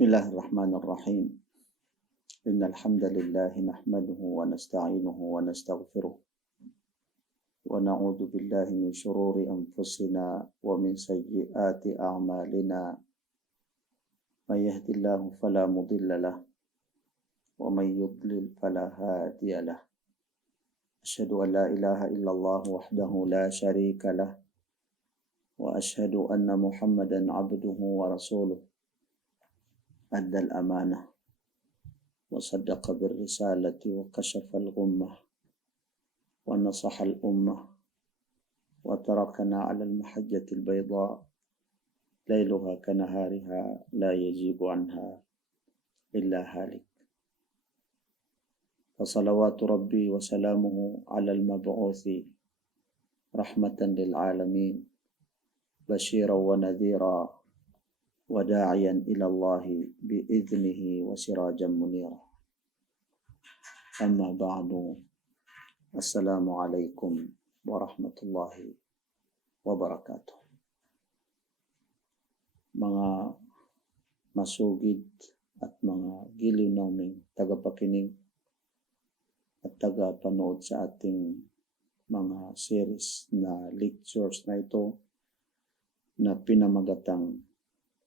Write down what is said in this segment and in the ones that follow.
Bismillahirrahmanirrahim. Innal hamdalillah nahmaduhu wa nasta'inuhu wa nastaghfiruh wa na'udzu billahi min shururi anfusina wa min sayyiati a'malina. May yahdihillahu fala mudilla lahu wa may yudlil fala hadiya lahu. Asyhadu an la ilaha illallah wahdahu la syarika lah wa asyhadu anna Muhammadan 'abduhu wa rasuluh. Addal amanah wa saddaqa bir risalati wa kashafa al-ghummah wa nasaha al-ummah wa tarakana 'ala al-mahajjati al-bayda lailuha kanahariha la yajibu anha illa halik. Wa salawatu rabbi wa salamuhu 'ala al-mab'uthi rahmatan lil 'alamin basyiran wa nadhira وداعيا إلى الله بإذنه وسراجا منيرا. أما بعد. السلام عليكم ورحمة الله wabarakatuh. Mga masugid at mga giliw naming tagapakinig at tagapanood sa ating mga series na lectures na ito na pinamagatang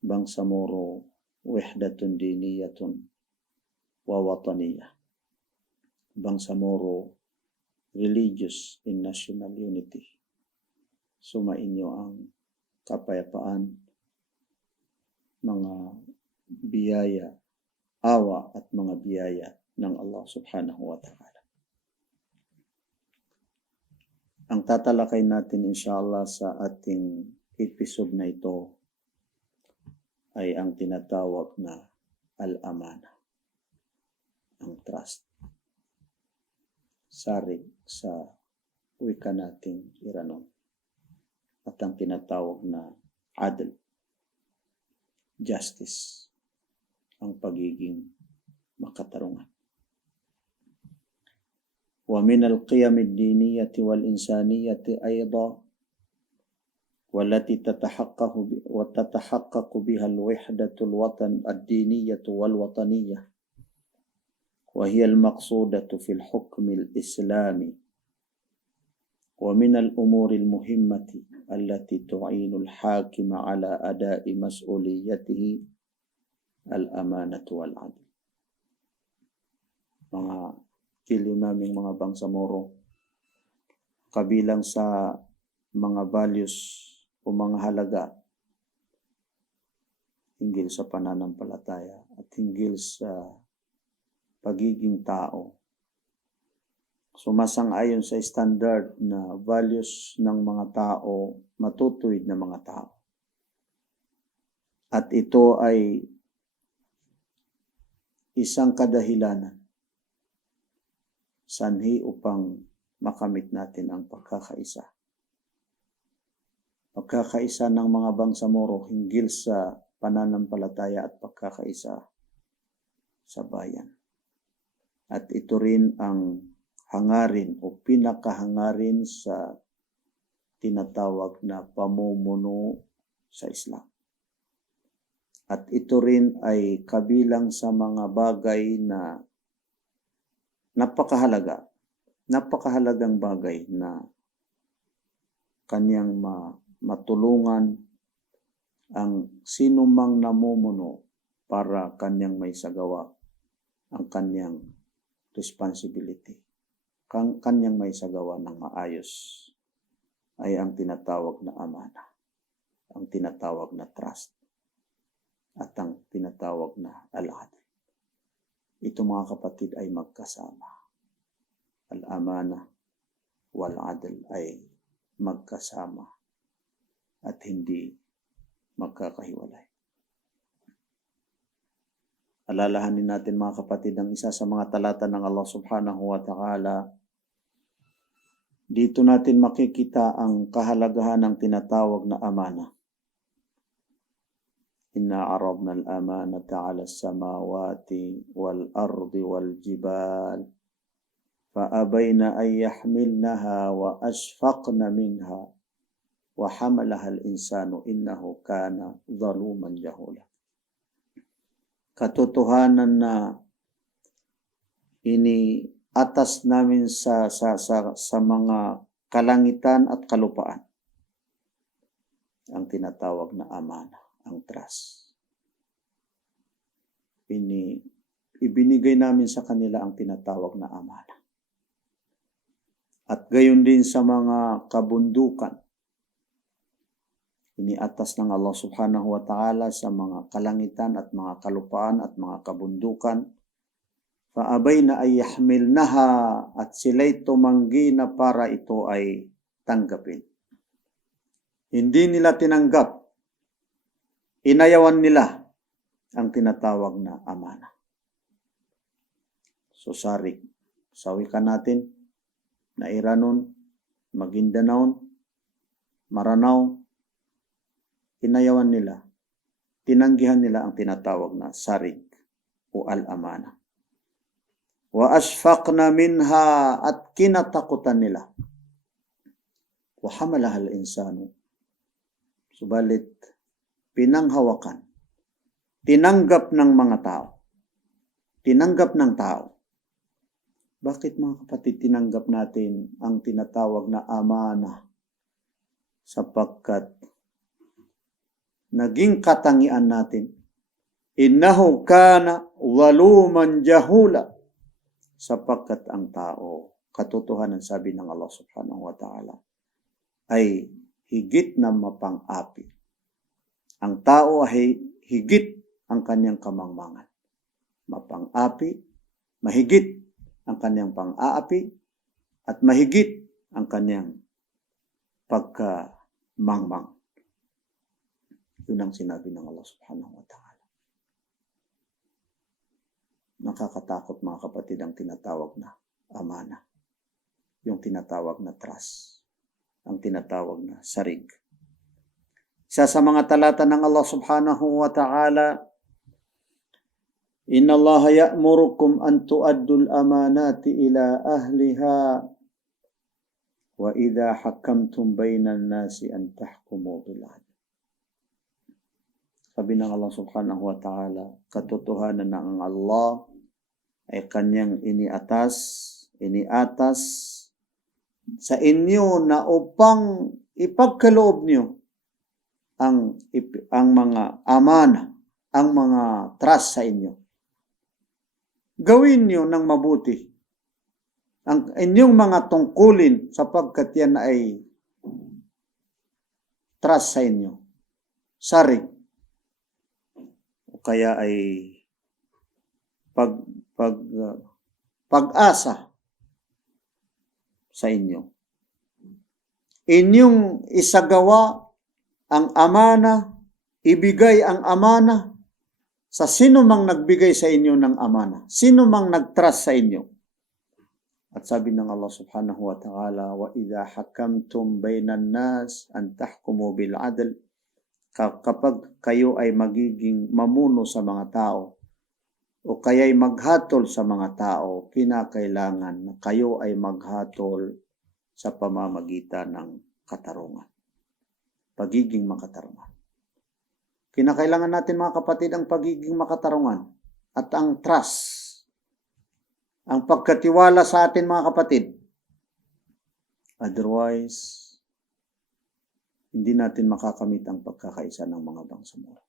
Bangsamoro Wahdatun Diniyatun wa Wataniyah. Bangsamoro, Religious and National Unity. Sumainyo ang kapayapaan, mga biyaya, awa at mga biyaya ng Allah subhanahu wa ta'ala. Ang tatalakay natin inshallah sa ating episode na ito ay ang tinatawag na al-amana, ang trust. Sarig sa wika nating Iranon. At ang tinatawag na adl, justice, ang pagiging makatarungan. Wa min al-qiyam ad-diniyati wal-insaniyati ayda والتي تتحقق بها الوحدة الوطن الدينية والوطنية وهي المقصودة في الحكم الإسلامي ومن الأمور المهمة التي تعين الحاكم على أداء مسؤوليته الأمانة والعدل. Mga kiliw naming mga Bangsamoro, kabilang sa mga values o mga halaga hinggil sa pananampalataya at hinggil sa pagiging tao. Sumasang-ayon sa standard na values ng mga tao, matutuwid na mga tao. At ito ay isang kadahilanan, sanhi upang makamit natin ang pagkakaisa. Pagkakaisa ng mga Bangsamoro hinggil sa pananampalataya at pagkakaisa sa bayan. At ito rin ang hangarin o pinakahangarin sa tinatawag na pamumuno sa Islam. At ito rin ay kabilang sa mga bagay na napakahalagang bagay na kanyang matulungan ang sinumang namumuno para kanyang may sagawa ang kanyang responsibility. Kanyang may sagawa ng maayos ay ang tinatawag na amana, ang tinatawag na trust, at ang tinatawag na al-adl. Ito mga kapatid ay magkasama. Al-amana wal-adl ay magkasama at hindi magkakahiwalay. Alalahanin natin mga kapatid ang isa sa mga talata ng Allah subhanahu wa ta'ala. Dito natin makikita ang kahalagahan ng tinatawag na amana. Inna aradna al-amanata 'ala as-samawati wal-ardi wal-jibal fa-abayna an yahmilnaha wa ashfaqna minha wa hamalaha al-insanu innahu kana zaluman jahula. katotohanan na ini atas namin sa mga kalangitan at kalupaan. Ang tinatawag na amana, ang trust. Ibinigay namin sa kanila ang tinatawag na amana. At gayon din sa mga kabundukan, iniatas ng Allah subhanahu wa ta'ala sa mga kalangitan at mga kalupaan at mga kabundukan. Faabayna ay yahmilnaha, at sila'y tumanggi na para ito ay tanggapin. Hindi nila tinanggap, inayawan nila ang tinatawag na amana. So sarik, sawikan natin, Nairanon, Maguindanao, Maranao, inayawan nila, tinanggihan nila ang tinatawag na sarig o al-amana. Wa asfaqna minha, at kinatakutan nila. Wa hamalaha al-insanu, subalit pinanghawakan, tinanggap ng mga tao, tinanggap ng tao. Bakit mga kapatid tinanggap natin ang tinatawag na amana? Sapagkat naging katangian natin, innahu kana zaluman jahula, sapagkat ang tao, katotohanan sabi ng Allah subhanahu wa ta'ala, ay higit na mapang-api. Ang tao ay higit ang kanyang kamangmangan. Mapang-api, mahigit ang kanyang pang-aapi, at mahigit ang kanyang pagkamangmang. Yun ang sinabi ng Allah subhanahu wa ta'ala. Nakakatakot mga kapatid ang tinatawag na amana. Yung tinatawag na trust. Ang tinatawag na sarig. Isa sa mga talata ng Allah subhanahu wa ta'ala, Inna Allah ya'murukum an tu'addul amanati ila ahliha wa idha hakamtum bainan nasi an tahkumu bil 'adl. Sabi ng Allah subhanahu wa ta'ala, katotohanan na ang Allah ay kanyang iniatas sa inyo na upang ipagkaloob niyo ang mga amana, ang mga trust sa inyo. Gawin niyo ng mabuti ang inyong mga tungkulin sapagkat yan ay trust sa inyo. Sarig. O kaya ay pag-asa sa inyo. Inyong isagawa ang amana, ibigay ang amana sa sino mang nagbigay sa inyo ng amana, sino mang nagtrust sa inyo. At sabi ng Allah subhanahu wa ta'ala, wa idha hakamtum bainan nas an tahkumu bil 'adl, kapag kayo ay magiging mamuno sa mga tao o kaya'y maghatol sa mga tao, kinakailangan na kayo ay maghatol sa pamamagitan ng katarungan. Pagiging makatarungan. Kinakailangan natin mga kapatid ang pagiging makatarungan at ang trust. Ang pagkatiwala sa atin mga kapatid. Otherwise, hindi natin makakamit ang pagkakaisa ng mga bangsamoro.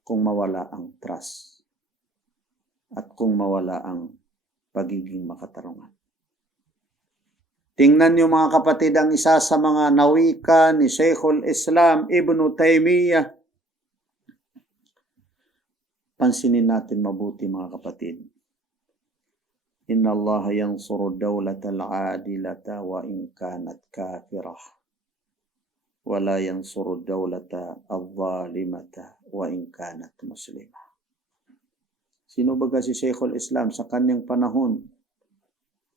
Kung mawala ang trust at kung mawala ang pagiging makatarungan. Tingnan niyo mga kapatid ang isa sa mga nawika ni Sheikhul Islam Ibn Taymiyyah. Pansinin natin mabuti mga kapatid. Inna Allah yansuru dawlata al-adilata wa in kanat kafirah. Wa la yansuru dawlata al-zalimata wa in kanat muslimah. Sino ba si Sheikhul Islam sa kanyang panahon?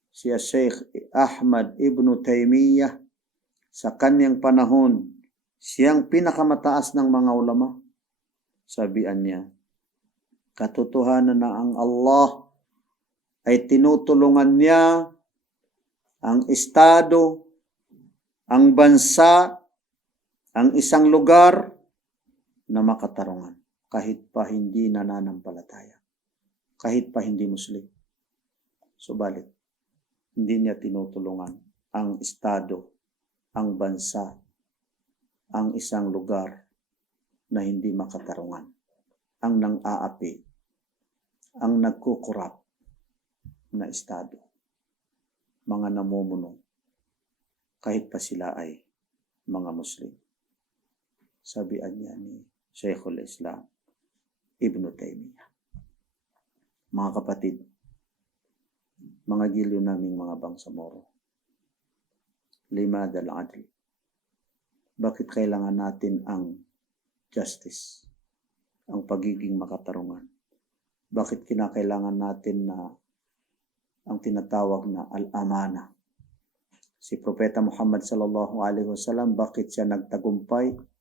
Si Sheikh Ahmad Ibn Taymiyyah. Sa kanyang panahon, siyang pinakamataas ng mga ulama. Sabihan niya, katotohanan na ang Allah ay tinutulungan niya ang estado, ang bansa, ang isang lugar na makatarungan. kahit pa hindi nananampalataya, kahit pa hindi Muslim. Subalit, hindi niya tinutulungan ang estado, ang bansa, ang isang lugar na hindi makatarungan, ang nang-aapi, ang nagkukurap na estado, mga namumuno, kahit pa sila ay mga Muslim. Sabihan niya ni Shaykhul Islam Ibn Taymiyyah. Mga kapatid, mga giliw naming mga bangsamoro, limad al-adl. Bakit kailangan natin ang justice, ang pagiging makatarungan? Bakit kinakailangan natin na ang tinatawag na al-amana? Si Propeta Muhammad sallallahu alaihi wasallam, bakit siya nagtagumpay?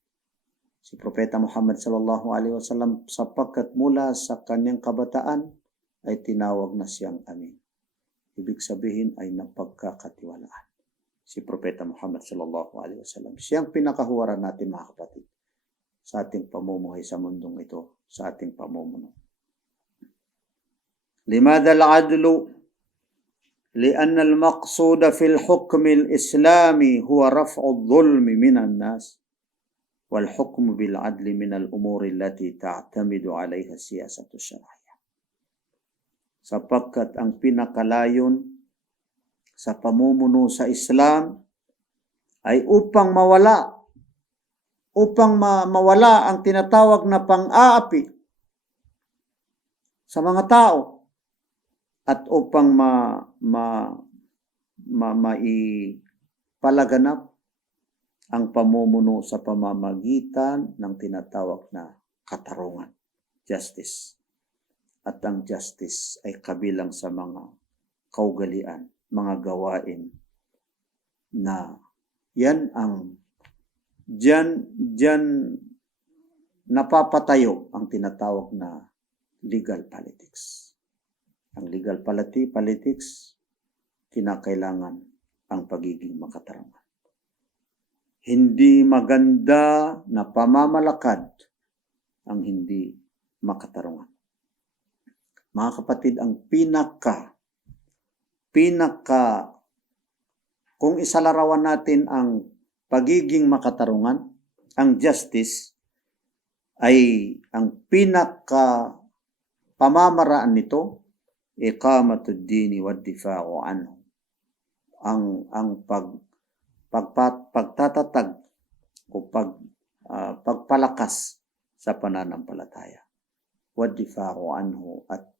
Si Propeta Muhammad sallallahu alaihi wasallam, sapagkat mula sa kanyang kabataan ay tinawag na siyang amin. Ibig sabihin ay napagkakatiwalaan. Si Propeta Muhammad sallallahu alaihi wasallam, siyang pinakahuwaran natin mga kapatid sa ating pamumuhay sa mundong ito, sa ating pamumuno. Limada al-adlu lianna al-maqsuda fil hukm al-islami huwa raf'u al-dhulmi min an-nas wal hukm bil adli min al-umur allati ta'tamidu 'alayha siyasatu syar'iyyah. Sapagkat ang pinakalayon sa pamumuno sa Islam ay upang mawala ang tinatawag na pang-aapi sa mga tao at upang maipalaganap ang pamumuno sa pamamagitan ng tinatawag na katarungan, justice. At ang justice ay kabilang sa mga kaugalian, mga gawain na diyan napapatayo ang tinatawag na legal politics. Ang legal politics, kinakailangan ang pagiging makatarungan. Hindi maganda na pamamalakad ang hindi makatarungan. Mga kapatid, ang pinaka kung isalarawan natin ang pagiging makatarungan, ang justice, ay ang pinaka pamamaraan nito, iqamatud dini wad difa'u anhu. Ang pagtatatag o pagpalakas sa pananampalataya. Wad difa'u anhu, at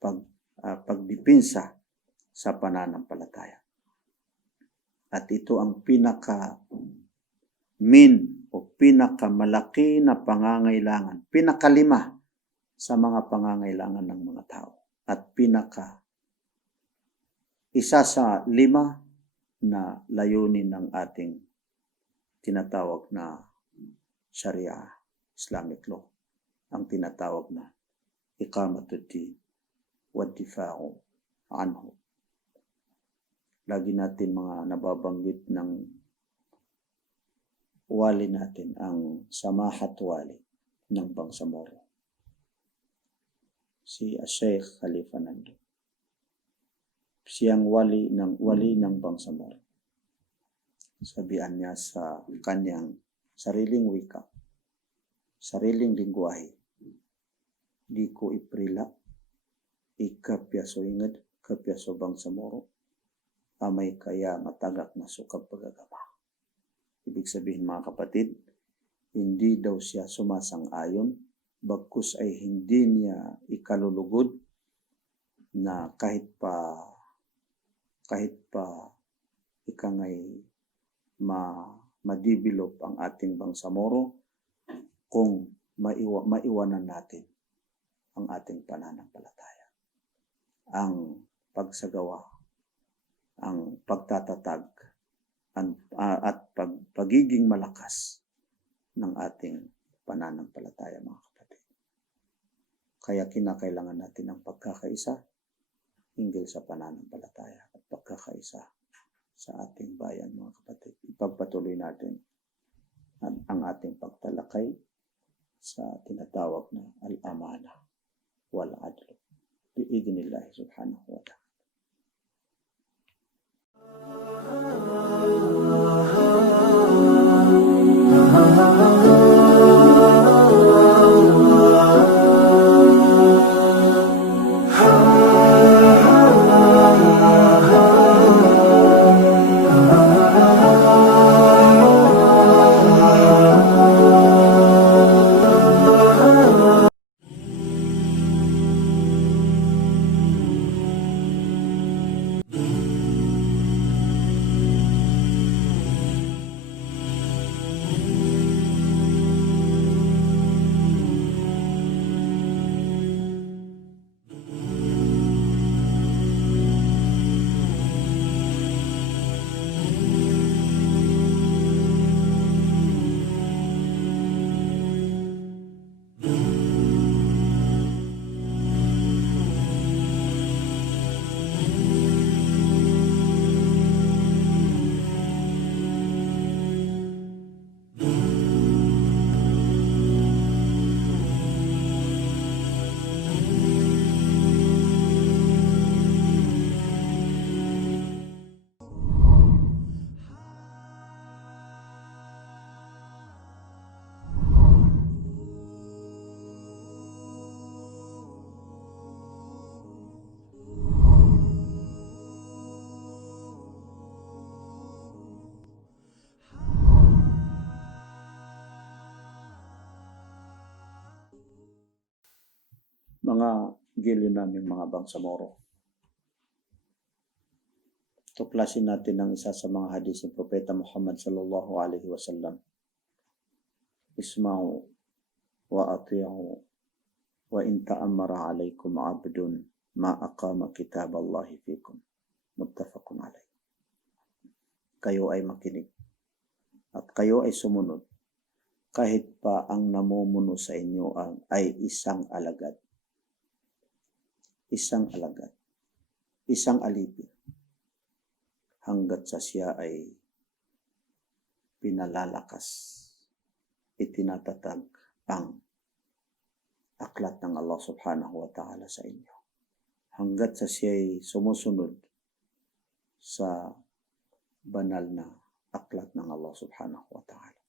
pagdipinsa sa pananampalataya. At ito ang pinakamalaki na pangangailangan, pinakalima sa mga pangangailangan ng mga tao. At isa sa 5 na layunin ng ating tinatawag na Sharia, Islamic law, ang tinatawag na iqamatud din wad difa'u anhu. Lagi natin mga nababanggit ng wali natin, ang samahat wali ng Bangsamoro, si Sheikh Khalifa Nando. Siyang wali ng Bangsamoro. Sabihan niya sa kanyang sariling wika, sariling lingwahe, di ko iprila, ikapyaso ingad, kapyaso Bangsamoro, amay kaya matagak na sukab pagagama. Ibig sabihin mga kapatid, hindi daw siya sumasang-ayon, bagkus ay hindi niya ikalulugod na kahit pa ikangay ma-develop ang ating Bangsamoro kung maiwanan natin ang ating pananampalataya. Ang pagsagawa, ang pagtatatag, at pagiging malakas ng ating pananampalataya, mga kapatid. Kaya kinakailangan natin ang pagkakaisa hinggil sa pananampalataya at pagkakaisa sa ating bayan, mga kapatid. Ipagpatuloy natin ang ating pagtalakay sa tinatawag na al-amana wal-adl biidhnillah subhanahu wa ta'ala. Mga giliw namin mga bangsamoro, tuklasin natin ang isa sa mga hadis ng Propeta Muhammad sallallahu alaihi wasallam. Isma'u wa ati'u wa in ta'ammara alaikum abdun ma aqama kitab Allahi fikum. Muttafaqun alaih. Kayo ay makinig at kayo ay sumunod kahit pa ang namumuno sa inyo ay isang alagad. Isang alagad, isang alipin, hanggat sa siya ay pinalalakas, itinatatag ang aklat ng Allah subhanahu wa ta'ala sa inyo. Hanggat sa siya ay sumusunod sa banal na aklat ng Allah subhanahu wa ta'ala.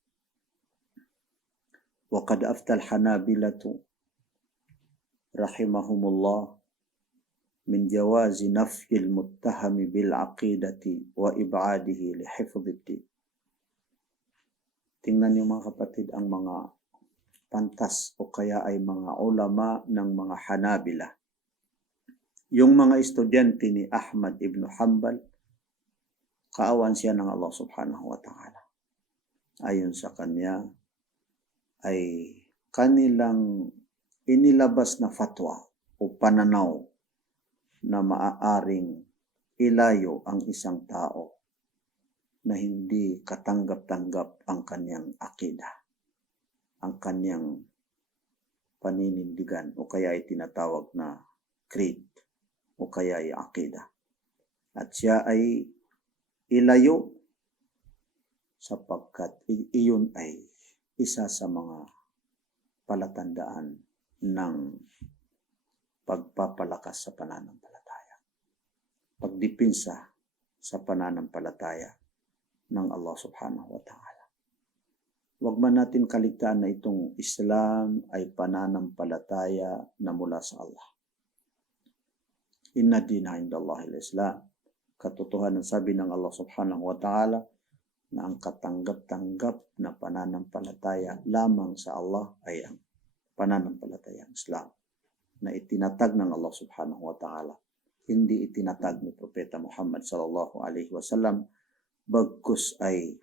Wa qad aftal hanabilatu rahimahumullah min jawazi nafyil muttahami bil aqidati wa ib'adihi li hifdhiddin. Tingnan niyo mga kapatid ang mga pantas o kaya ay mga ulama ng mga Hanabila. Yung mga estudyante ni Ahmad ibn Hanbal, kaawan siya ng Allah subhanahu wa ta'ala. Ayon sa kanya ay kanilang inilabas na fatwa o pananaw na maaaring ilayo ang isang tao na hindi katanggap-tanggap ang kanyang akida, ang kanyang paninindigan o kaya ay tinatawag na creed o kaya ay akida. At siya ay ilayo sapagkat iyon ay isa sa mga palatandaan ng pagpapalakas sa pananampalataya. Pagdipinsa sa pananampalataya ng Allah subhanahu wa ta'ala. Huwag man natin kaligtaan na itong Islam ay pananampalataya na mula sa Allah. Inna dina indallahi al-Islam. Katotohanan sabi ng Allah subhanahu wa ta'ala na ang katanggap-tanggap na pananampalataya lamang sa Allah ay ang pananampalatayang Islam na itinatag ng Allah subhanahu wa ta'ala. Hindi itinatag ni Propeta Muhammad sallallahu alaihi wasallam, bagkus ay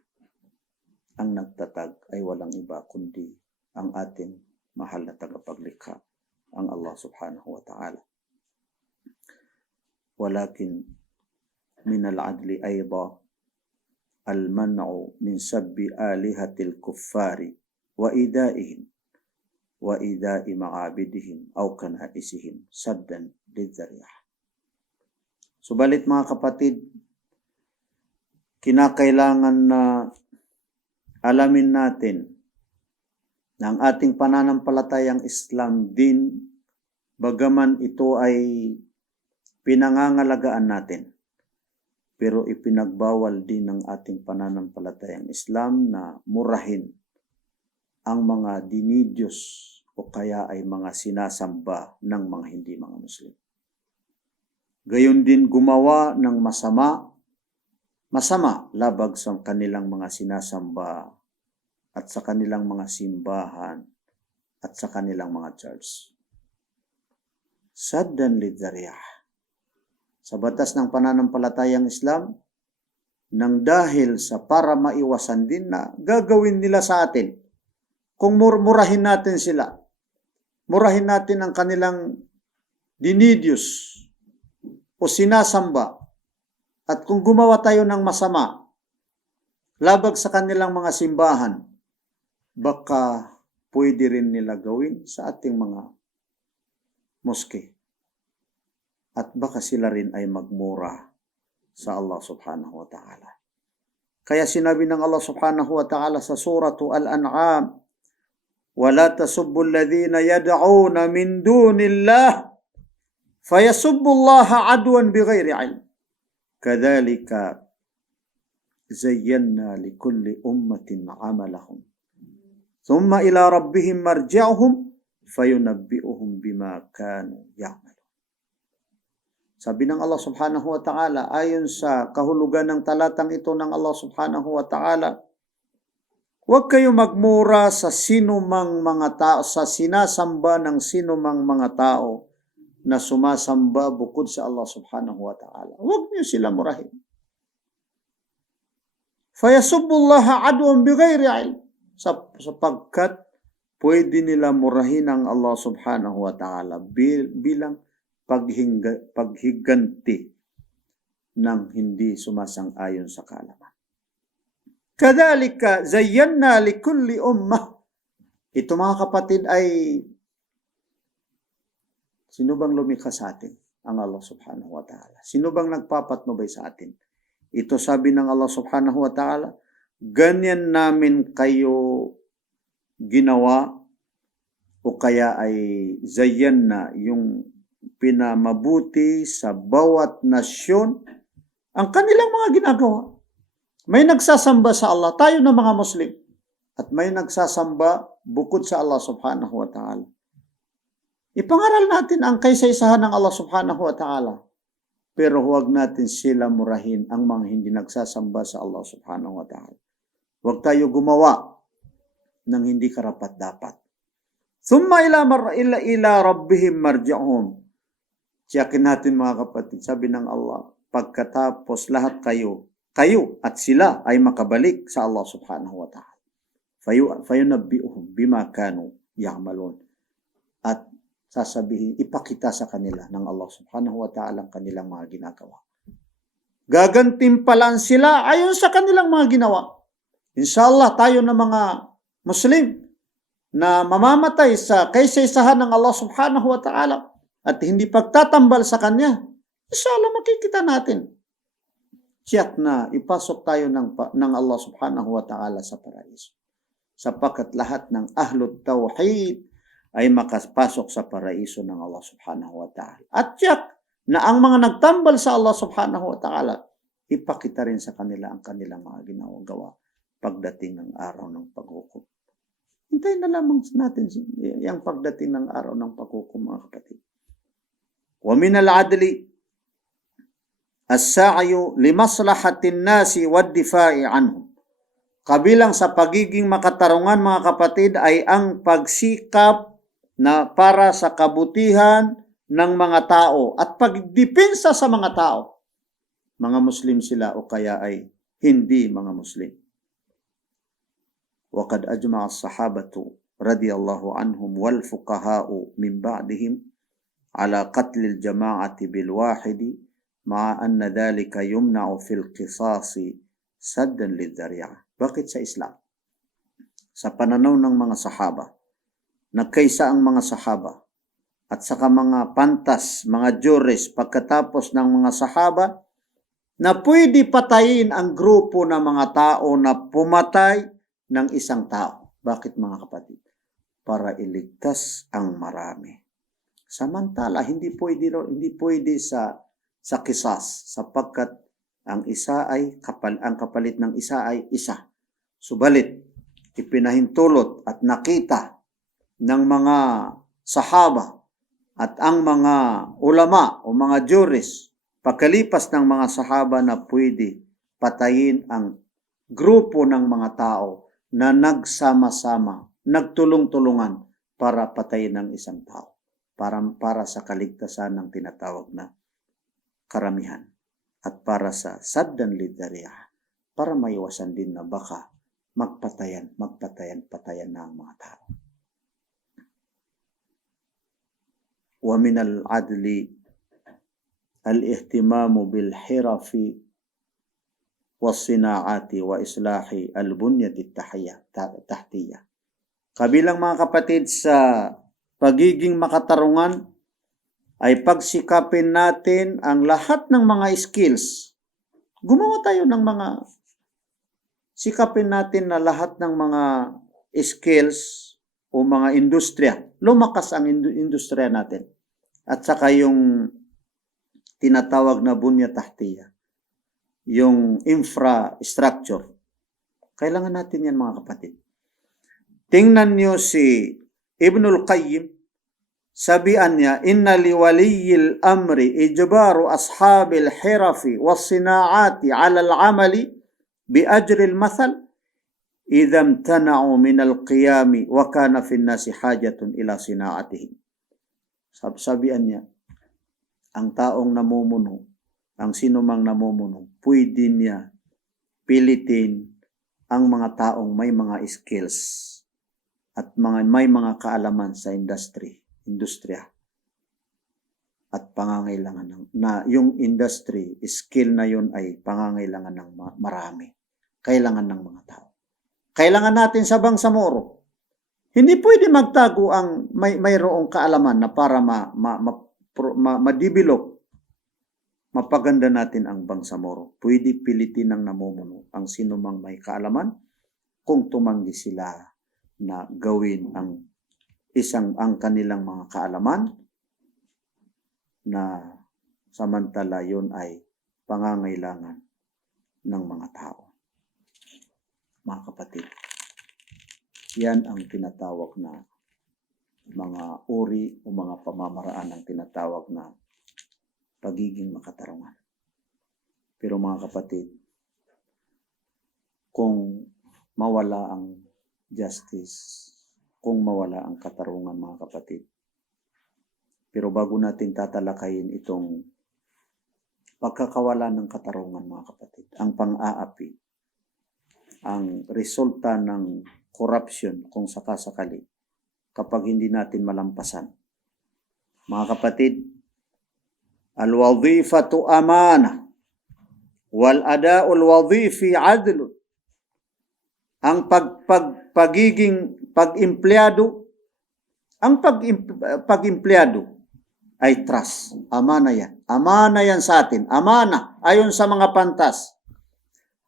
ang nagtatag ay walang iba kundi ang ating mahal na tagapaglikha, ang Allah subhanahu wa ta'ala. Walakin min al-adli ayda al-man'u min sabbi alihatil kuffari wa idaihim wa idai ma'abidihim aw kanaisihim saddan lidzariyah. Subalit mga kapatid, kinakailangan na alamin natin na ang ating pananampalatayang Islam din, bagaman ito ay pinangangalagaan natin, pero ipinagbawal din ng ating pananampalatayang Islam na murahin ang mga dinidiyos o kaya ay mga sinasamba ng mga hindi mga Muslim. Gayon din gumawa ng masama labag sa kanilang mga sinasamba at sa kanilang mga simbahan at sa kanilang mga church. Saddan lidhariyah. Sa batas ng pananampalatayang Islam, nang dahil sa para maiwasan din na gagawin nila sa atin, kung murahin natin sila, murahin natin ang kanilang dinidiyos o sinasamba, at kung gumawa tayo ng masama, labag sa kanilang mga simbahan, baka pwede rin nila gawin sa ating mga moske. At baka sila rin ay magmura sa Allah subhanahu wa ta'ala. Kaya sinabi ng Allah subhanahu wa ta'ala sa suratu Al-An'am, وَلَا تَسُبُّوا الَّذِينَ يَدْعُونَ مِن دُونِ اللَّهِ فَيَسُبُّوا اللَّهَ عَدْوًا بِغَيْرِ عِلْمٍ كَذَلِكَ زَيَّنَّا لِكُلِّ أُمَّةٍ عَمَلَهُمْ ثُمَّ إِلَى رَبِّهِمْ مَرْجِعُهُمْ فَيُنَبِّئُهُمْ بِمَا كَانُوا يَعْمَلُونَ. Sabi ng Allah subhanahu wa ta'ala, ayon sa kahulugan ng talatang ito ng Allah subhanahu wa ta'ala, huwag kayo magmura sa sinumang mga tao, sa sinasamba ng sinumang mga tao na sumasamba bukod sa Allah subhanahu wa ta'ala. Huwag niyo sila murahin. Fayasubbullaha adwan bighayri ilm. Sapagkat pwede nila murahin ang Allah subhanahu wa ta'ala bilang paghiganti ng hindi sumasang-ayon sa kaalaman. Kadhalika zayyanna likulli ummah. Ito mga kapatid ay sino bang lumikha sa atin? Ang Allah subhanahu wa ta'ala. Sino bang nagpapatnubay sa atin? Ito sabi ng Allah subhanahu wa ta'ala, ganyan namin kayo ginawa o kaya ay zayyanna, yung pinamabuti sa bawat nasyon ang kanilang mga ginagawa. May nagsasamba sa Allah, tayo na mga Muslim, at may nagsasamba bukod sa Allah subhanahu wa ta'ala. Ipangaral natin ang kaisa-isahan ng Allah subhanahu wa ta'ala, pero huwag natin sila murahin ang mga hindi nagsasamba sa Allah subhanahu wa ta'ala. Huwag tayo gumawa ng hindi karapat-dapat. Thumma ila rabbihim marji'uhum. Tiyakin natin mga kapatid, sabi ng Allah, pagkatapos lahat kayo at sila ay makabalik sa Allah subhanahu wa ta'ala. Fayunabbi'uhum bima kanu ya'malun. At sasabihin, ipakita sa kanila ng Allah subhanahu wa ta'ala ang kanilang mga ginagawa. Gagantimpalan sila ayon sa kanilang mga ginawa. Inshallah, tayo na mga Muslim na mamamatay sa kaisa-isahan ng Allah subhanahu wa ta'ala at hindi pagtatambal sa Kanya, inshallah makikita natin. Tiyak na ipasok tayo ng Allah subhanahu wa ta'ala sa paraiso. Sapagkat lahat ng ahlul tawhid ay makapasok sa paraiso ng Allah subhanahu wa ta'ala. At tiyak na ang mga nagtambal sa Allah subhanahu wa ta'ala, ipakita rin sa kanila ang kanilang mga ginagawa pagdating ng araw ng paghukom. Hintayin na lamang natin yung pagdating ng araw ng paghukom, mga kapatid. Wa min al-adli as-sa'yu limaslahatin nasi wad-difa'i anhum. Kabilang sa pagiging makatarungan, mga kapatid, ay ang pagsikap na para sa kabutihan ng mga tao at pagdepensa sa mga tao. Mga Muslim sila o kaya ay hindi mga Muslim. Wa qad ajma'a as-sahabatu radiyallahu anhum wal fuqaha'u min ba'dihim ala qatlil jama'ati bil wahidi ma'a anna dhalika yumna'u fil qisasi saddan lidhari'ah. Bakit sa Islam? Sa pananaw ng mga sahaba, nagkaisa ang mga sahaba at saka mga pantas, mga jures pagkatapos ng mga sahaba na pwede patayin ang grupo ng mga tao na pumatay ng isang tao. Bakit, mga kapatid? para iligtas ang marami. Samantala, hindi pwede sa kisas, sapagkat ang kapalit ng isa ay isa. Subalit, ipinahintulot at nakita ng mga sahaba at ang mga ulama o mga juris pagkalipas ng mga sahaba na pwede patayin ang grupo ng mga tao na nagsama-sama, nagtulong-tulungan para patayin ang isang tao, para sa kaligtasan ng tinatawag na karamihan at para sa saddan lidariyah, para maiwasan din na baka patayan na ang mga tao. Wa min al-adli al-ihtimamu bil-hirafi was-sinaati wa islahi al-bunyati tahtiyah. Kabilang mga kapatid sa pagiging makatarungan ay pagsikapin natin ang lahat ng mga skills. Gumawa tayo ng sikapin natin na lahat ng mga skills o mga industriya. Lumakas ang industriya natin. At saka yung tinatawag na bunya tahtiya, yung infrastructure. Kailangan natin yan mga kapatid. Tingnan niyo si Ibnul Qayyim, sabihan niya, inna liwaliyil amri ijbaru ashabil hirafi was-sinaati ala al-amali bi ajril mathal idha imtana'u min al-qiyami wa kana fi an-nasi hajatun ila sinaatihim. Sabihan niya, ang taong namumuno, ang sinumang namumuno, pwede niya pilitin ang mga taong may mga skills at may mga kaalaman sa industriya at pangangailangan na yung industry, skill na yun ay pangangailangan ng marami. Kailangan ng mga tao. Kailangan natin sa Bangsamoro. Hindi pwede magtago ang mayroong kaalaman na para ma-develop, mapaganda natin ang Bangsamoro. Pwede pilitin ng namumuno ang sinumang may kaalaman kung tumanggi sila na gawin ang kanilang mga kaalaman na samantala yun ay pangangailangan ng mga tao. Mga kapatid, yan ang tinatawag na mga uri o mga pamamaraan ng tinatawag na pagiging makatarungan. Pero mga kapatid, kung mawala ang justice, kung mawala ang katarungan mga kapatid. Pero bago natin tatalakayin itong pagkakawala ng katarungan mga kapatid, ang pang-aapi, ang resulta ng corruption kung sakasakali kapag hindi natin malampasan. Mga kapatid, al-wadhifatu amana wal ada'ul wadhifi adlun. Ang pag-empleyado ay trust. Amana yan. Amana yan sa atin. Amana ayon sa mga pantas.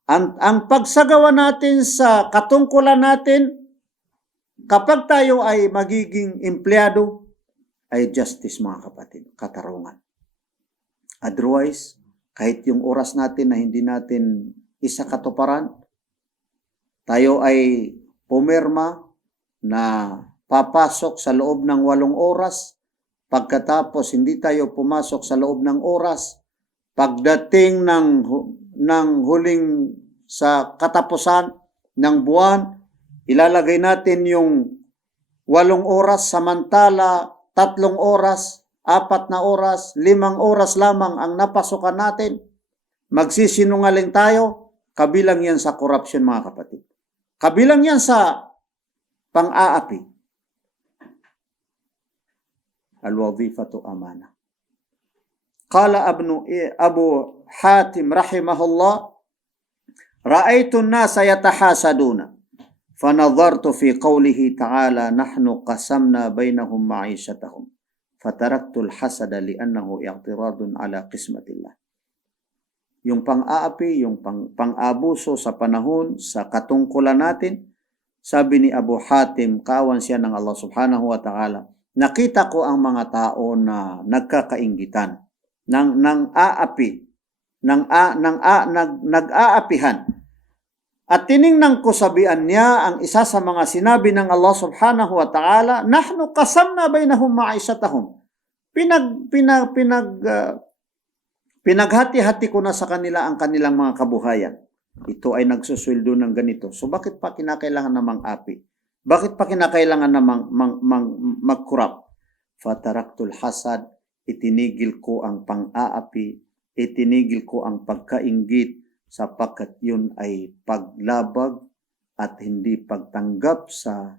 Ang pagsagawa natin sa katungkulan natin, kapag tayo ay magiging empleyado, ay justice mga kapatid, katarungan. Otherwise, kahit yung oras natin na hindi natin isa katuparan, tayo ay pumirma na papasok sa loob ng 8 oras, pagkatapos hindi tayo pumasok sa loob ng oras, pagdating ng huling sa katapusan ng buwan, ilalagay natin yung 8 oras, samantala 3 oras, 4 na oras, 5 oras lamang ang napasokan natin. Magsisinungaling tayo, kabilang yan sa corruption mga kapatid. Kabilang yan sa pang-aapi. Al-wadhifatu amana. Qala Abu Hatim rahimahullah, ra'aytu an-nasa yatahasaduna fanadhartu fi qawlihi ta'ala nahnu qasamna bainahum ma'ishatahum fataraktu al-hasada li'annahu i'tiradun ala qismatillah. Yung pang-aapi, yung pang-abuso sa panahon, sa katungkulan natin, sabi ni Abu Hatim, kawan siya ng Allah subhanahu wa ta'ala, nakita ko ang mga tao na nagkakainggitan, nag-aapihan. At tiningnan ko sabihan niya ang isa sa mga sinabi ng Allah subhanahu wa ta'ala, nahnu qasamna bainahum ma'ishatahum. Pinaghati-hati ko na sa kanila ang kanilang mga kabuhayan. Ito ay nagsusweldo ng ganito. So bakit pa kinakailangan na mang-api? Bakit pa kinakailangan na mag-corrupt? Fataraktul hasad, itinigil ko ang pang-aapi, itinigil ko ang pagkainggit, sapagkat yun ay paglabag at hindi pagtanggap sa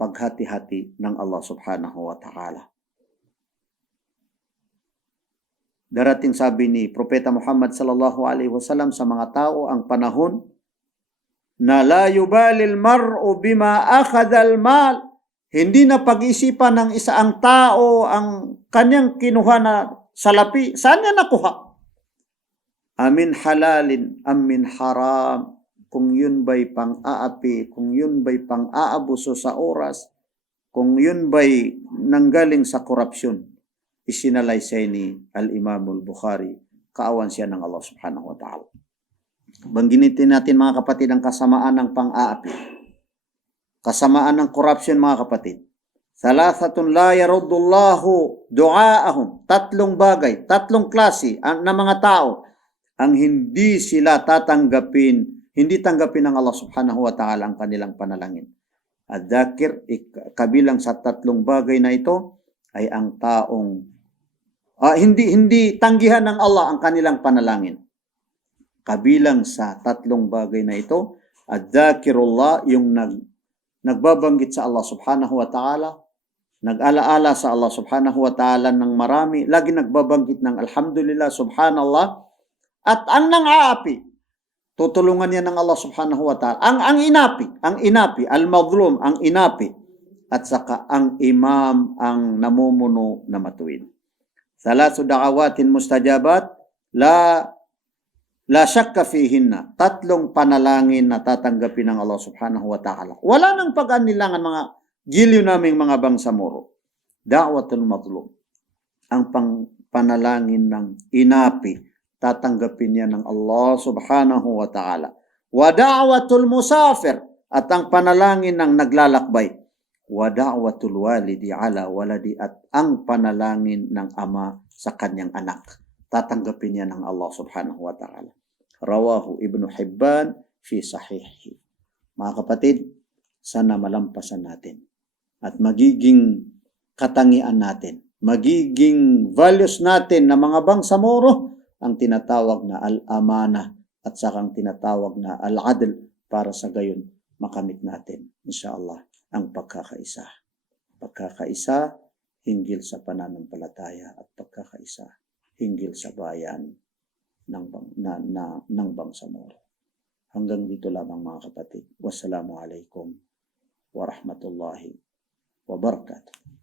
paghati-hati ng Allah subhanahu wa ta'ala. Darating sabi ni Propeta Muhammad sallallahu alaihi wasallam sa mga tao ang panahon na la yubalil mar'u bima akhadha al-mal. Hindi na pag-isipan ng isang tao ang kanyang kinuha na salapi. Saan niya nakuha? Amin halalin, amin haram. Kung yun ba'y pang-aapi, kung yun ba'y pang-aabuso sa oras, kung yun ba'y nanggaling sa korupsyon. Isinalaysay ni Al-Imam al-Bukhari, kaawan siya ng Allah subhanahu wa ta'ala. Bangginitin natin mga kapatid ang kasamaan ng pang-aapi. Kasamaan ng korupsyon mga kapatid. Thalathatun la yaruddullahu du'aahum. Tatlong bagay, tatlong klase na mga tao ang hindi sila hindi tanggapin ng Allah subhanahu wa ta'ala ang kanilang panalangin. Ad-dhakir, kabilang sa tatlong bagay na ito ay ang taong hindi tanggihan ng Allah ang kanilang panalangin. Kabilang sa tatlong bagay na ito, ad-dhakirullah, yung nagbabanggit sa Allah subhanahu wa ta'ala, nag-alaala sa Allah subhanahu wa ta'ala ng marami, lagi nagbabanggit ng alhamdulillah, subhanallah, at ang nang-aapi, tutulungan niya ng Allah subhanahu wa ta'ala. Ang inapi, al-madlum, ang inapi, at saka ang imam, ang namumuno na matuwid. Thalathu da'awatin mustajabat, la shakka fihinna. Tatlong panalangin na tatanggapin ng Allah subhanahu wa ta'ala. Wala nang pag-anilangan mga giliw naming mga bangsamoro. Da'watul madlum, ang panalangin ng inapi, tatanggapin niya ng Allah subhanahu wa ta'ala. Wa da'watul musafir, at ang panalangin ng naglalakbay. Wa da'watul walidi ala waladi, at ang panalangin ng ama sa kanyang anak. Tatanggapin niya ng Allah subhanahu wa ta'ala. Rawahu Ibn Hibban fi sahihi. Mga kapatid, sana malampasan natin at magiging katangian natin, magiging values natin na mga bangsamoro ang tinatawag na al-amana at saka ang tinatawag na al-adl, para sa gayon makamit natin inshallah ang pagkakaisa. Pagkakaisa hinggil sa pananampalataya at pagkakaisa hinggil sa bayan ng bangsamoro. Hanggang dito lamang mga kapatid. Wassalamu alaikum warahmatullahi wabarakatuh.